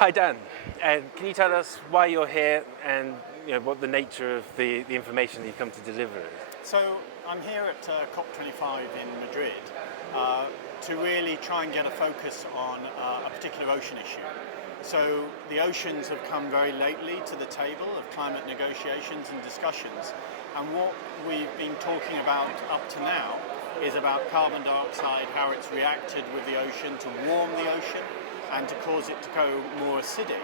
Hi Dan, can you tell us why you're here and what the nature of the information that you've come to deliver is? So I'm here at COP25 in Madrid to really try and get a focus on a particular ocean issue. So the oceans have come very lately to the table of climate negotiations and discussions, and what we've been talking about up to now is about carbon dioxide, how it's reacted with the ocean to warm the ocean and to cause it to go more acidic.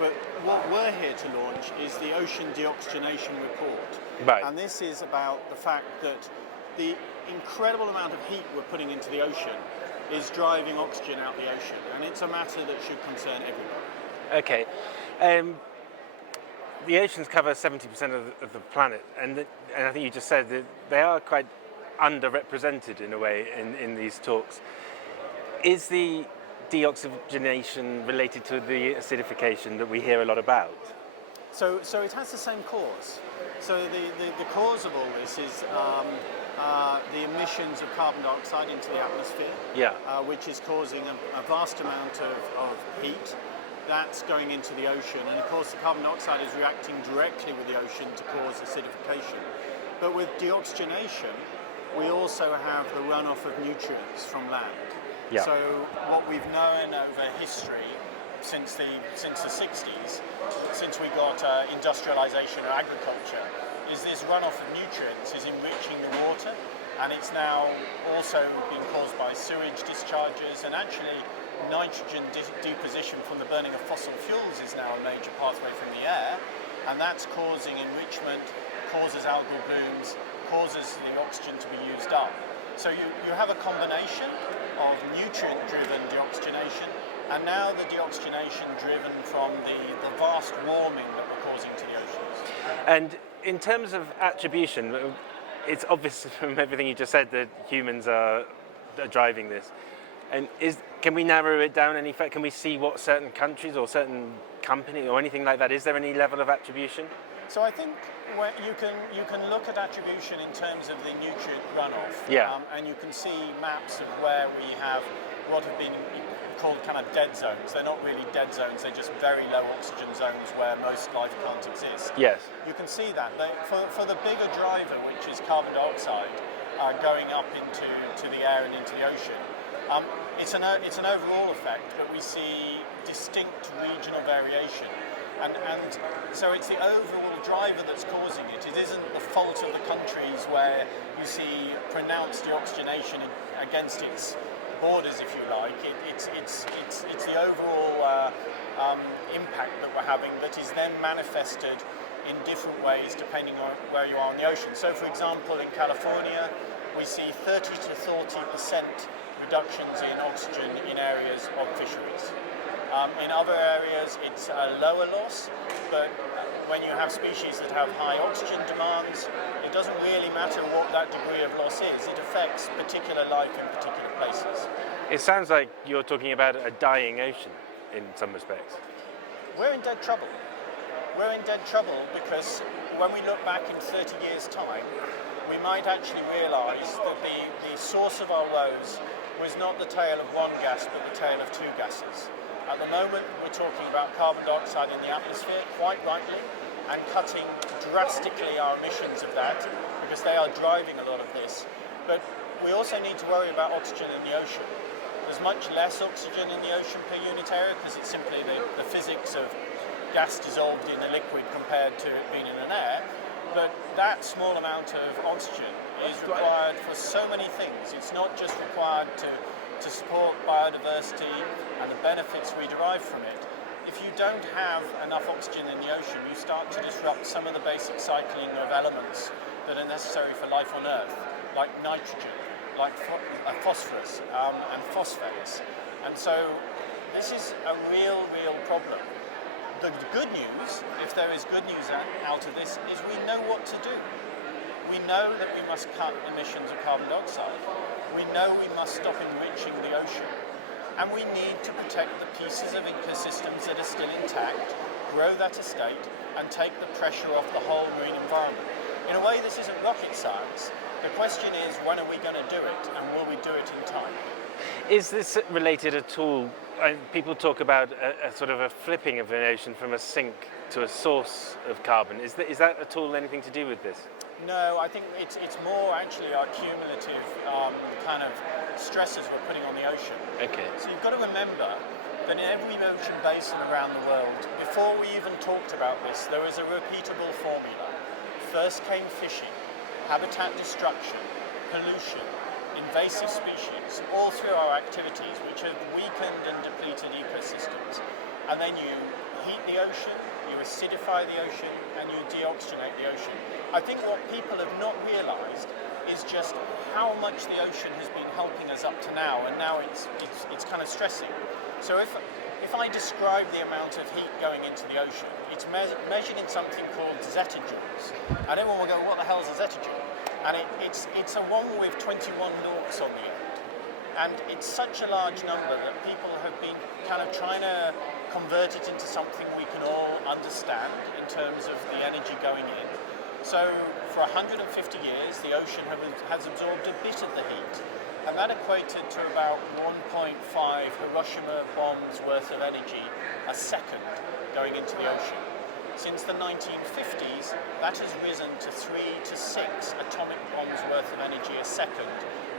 But what we're here to launch is the Ocean Deoxygenation Report. Right. And this is about the fact that the incredible amount of heat we're putting into the ocean is driving oxygen out the ocean, and it's a matter that should concern everyone. Okay. The oceans cover 70% of the planet, and I think you just said that they are quite underrepresented in a way in these talks. Is the deoxygenation related to the acidification that we hear a lot about? So it has the same cause. So the cause of all this is the emissions of carbon dioxide into the atmosphere, which is causing a vast amount of heat. That's going into the ocean, and of course the carbon dioxide is reacting directly with the ocean to cause acidification. But with deoxygenation, we also have the runoff of nutrients from land. Yeah. So what we've known over history since the 60s, since we got industrialization or agriculture, is this runoff of nutrients is enriching the water, and it's now also being caused by sewage discharges, and actually nitrogen deposition from the burning of fossil fuels is now a major pathway from the air, and that's causing enrichment, causes algal blooms, causes the oxygen to be used up. So you have a combination of nutrient-driven deoxygenation, and now the deoxygenation driven from the vast warming that we're causing to the oceans. And in terms of attribution, it's obvious from everything you just said that humans are driving this. And can we narrow it down any further? Can we see what certain countries or certain companies or anything like that? Is there any level of attribution? So I think you can look at attribution in terms of the nutrient runoff, and you can see maps of where we have what have been called kind of dead zones. They're not really dead zones, they're just very low oxygen zones where most life can't exist. Yes. You can see that. For the bigger driver, which is carbon dioxide, going up into the air and into the ocean, it's an overall effect, but we see distinct regional variation. And so it's the overall driver that's causing it. It isn't the fault of the countries where you see pronounced deoxygenation against its borders, if you like. It's the overall impact that we're having that is then manifested in different ways depending on where you are on the ocean. So for example, in California, we see 30 to 40% reductions in oxygen in areas of fisheries. In other areas, it's a lower loss, but when you have species that have high oxygen demands, it doesn't really matter what that degree of loss is. It affects particular life in particular places. It sounds like you're talking about a dying ocean in some respects. We're in dead trouble. We're in dead trouble because when we look back in 30 years' time, we might actually realise that the source of our woes was not the tail of one gas, but the tail of two gases. At the moment, we're talking about carbon dioxide in the atmosphere, quite rightly, and cutting drastically our emissions of that, because they are driving a lot of this. But we also need to worry about oxygen in the ocean. There's much less oxygen in the ocean per unit area, because it's simply the physics of gas dissolved in a liquid compared to it being in an air. But that small amount of oxygen is required for so many things. It's not just required to support biodiversity and the benefits we derive from it. If you don't have enough oxygen in the ocean, you start to disrupt some of the basic cycling of elements that are necessary for life on Earth, like nitrogen, like phosphorus and phosphates. And so this is a real problem. The good news, if there is good news out of this, is we know what to do. We know that we must cut emissions of carbon dioxide. We know we must stop enriching the ocean. And we need to protect the pieces of ecosystems that are still intact, grow that estate, and take the pressure off the whole marine environment. In a way, this isn't rocket science. The question is, when are we going to do it, and will we do it in time? Is this related at all people talk about a sort of a flipping of an ocean from a sink to a source of carbon. Is that at all anything to do with this? No, I think it's more actually our cumulative kind of stresses we're putting on the ocean. Okay. So you've got to remember that in every ocean basin around the world, before we even talked about this, there was a repeatable formula. First came fishing, habitat destruction, pollution, invasive species, all through our activities which have weakened and depleted ecosystems. And then you heat the ocean, you acidify the ocean, and you deoxygenate the ocean. I think what people have not realised is just how much the ocean has been helping us up to now, and now it's kind of stressing. So if I describe the amount of heat going into the ocean, it's measured in something called zettajoules. And everyone will go, what the hell is a zettajoule? And it's a one with 21 noughts on the end. And it's such a large number that people have been kind of trying to convert it into something we can all understand in terms of the energy going in. So for 150 years, the ocean has absorbed a bit of the heat, and that equated to about 1.5 Hiroshima bombs worth of energy a second going into the ocean. Since the 1950s, that has risen to 3 to 6 atomic bombs worth of energy a second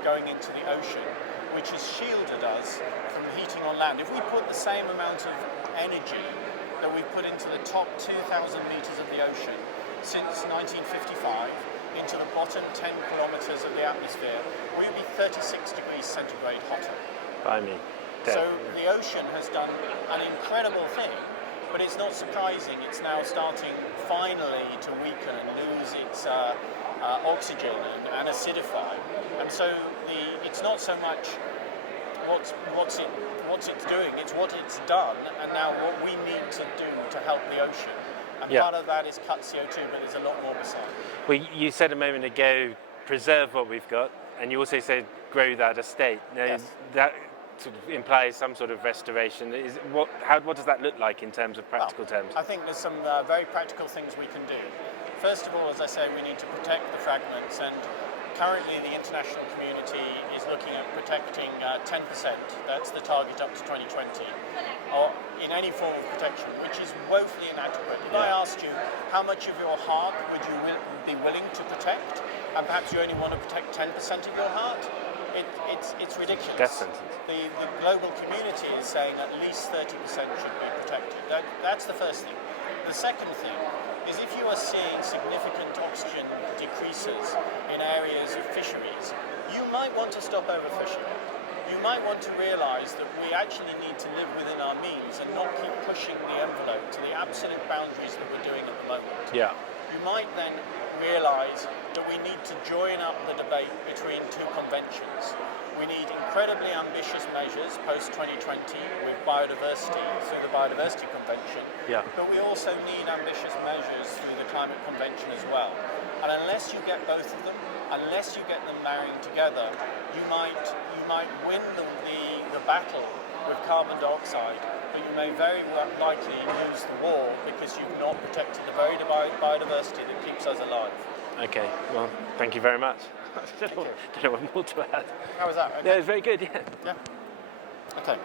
going into the ocean, which has shielded us from heating on land. If we put the same amount of energy that we put into the top 2,000 meters of the ocean since 1955 into the bottom 10 kilometers of the atmosphere, we would be 36 degrees centigrade hotter. By me. So the ocean has done an incredible thing, but it's not surprising it's now starting finally to weaken and lose its oxygen and acidify. And so it's not so much what's it's doing, it's what it's done, and now what we need to do to help the ocean. And part of that is cut CO2, but there's a lot more beside. Well, you said a moment ago, preserve what we've got, and you also said grow that estate. Now, Yes. that sort of implies some sort of restoration. What does that look like in terms of practical terms? I think there's some very practical things we can do. First of all, as I say, we need to protect the fragments, and currently the international community is looking at protecting 10%. That's the target up to 2020. Or in any form of protection, which is woefully inadequate. If I asked you how much of your heart would you be willing to protect, and perhaps you only want to protect 10% of your heart, it's ridiculous. Death sentence. The global community is saying at least 30% should be protected. That's the first thing. The second thing is if you are seeing significant oxygen decreases in areas of fisheries, you might want to stop overfishing. You might want to realise that we actually need to live within our means and not keep pushing the envelope to the absolute boundaries that we're doing at the moment. Yeah. You might then realise that we need to join up the debate between two conventions. We need incredibly ambitious measures post-2020 with biodiversity through the Biodiversity Convention, but we also need ambitious measures through the Climate Convention as well. And unless you get both of them, unless you get them marrying together, you might win the battle with carbon dioxide, but you may very likely lose the war because you've not protected the very biodiversity that keeps us alive. Okay, well, thank you very much. I don't know what more to add. How was that? Okay. Yeah, it was very good, Yeah. Okay.